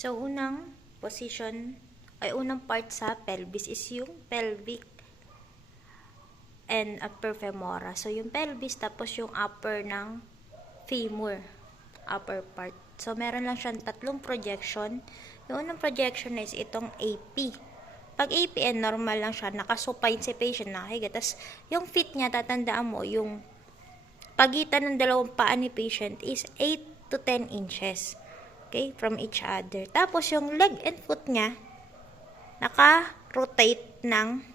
So, unang position, ay unang part sa pelvis is yung pelvic and upper femora. So, yung pelvis, tapos yung upper ng femur, upper part. So, meron lang siyang tatlong projection. Yung unang projection is itong AP. Pag APN, normal lang siya, nakasupine si patient, nakahiga. Tapos, yung feet niya, tatandaan mo, yung pagitan ng dalawang paa ni patient is 8 to 10 inches. Okay, from each other. Tapos, yung leg and foot niya, naka-rotate ng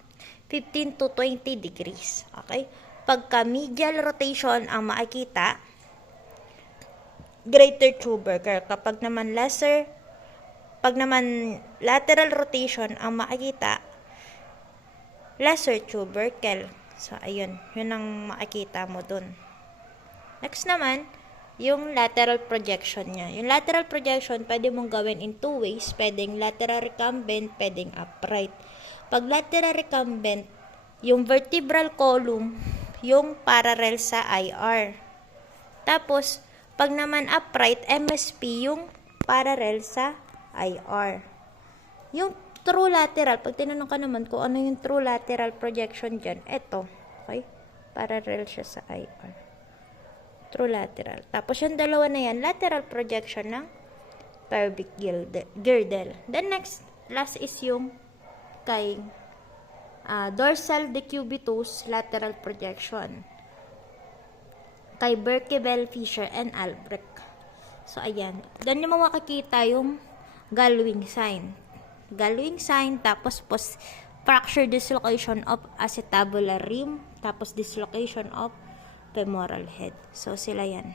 15 to 20 degrees. Okay? Pagka medial rotation ang makikita, greater tubercle. Kapag naman lateral rotation ang makikita, lesser tubercle. So, ayun. Yun ang makikita mo dun. Next naman, yung lateral projection niya. Yung lateral projection, pwede mong gawin in two ways. Pwedeng lateral recumbent, pwedeng upright. Pag lateral recumbent, yung vertebral column, yung parallel sa IR. Tapos, pag naman upright, MSP, yung parallel sa IR. Yung true lateral, pag tinanong ka naman kung ano yung true lateral projection dyan, eto. Okay? Parallel siya sa IR. True lateral. Tapos yung dalawa na yan, lateral projection ng pelvic girdle. Then last is yung kay dorsal decubitus lateral projection. Kay Berkebel, Fisher, and Albrecht. So, ayan. Doon nyo makikita yung Gallwing sign. Gallwing sign, tapos fracture dislocation of acetabular rim, tapos dislocation of femoral head. So, sila yan.